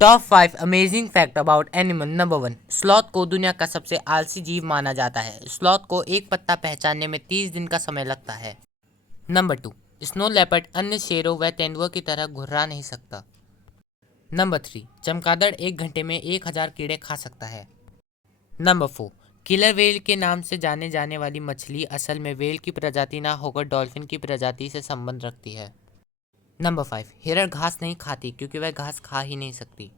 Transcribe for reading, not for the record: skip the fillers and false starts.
Top 5 amazing fact about animal. Number 1, sloth को दुनिया का सबसे आलसी जीव माना जाता है। स्लॉथ को एक पत्ता पहचानने में 30 दिन का समय लगता है। नंबर 2, स्नो लेपर्ड अन्य शेरों व तेंदुओं की तरह घुर्रा नहीं सकता। नंबर 3, चमगादड़ एक घंटे में 1000 कीड़े खा सकता है। नंबर 4, किलर वेल के नाम से जाने जाने वाली मछली असल में वेल की प्रजाति ना होकर डॉल्फिन की प्रजाति से संबंध रखती है। नंबर 5, हिरण घास नहीं खाती क्योंकि वह घास खा ही नहीं सकती।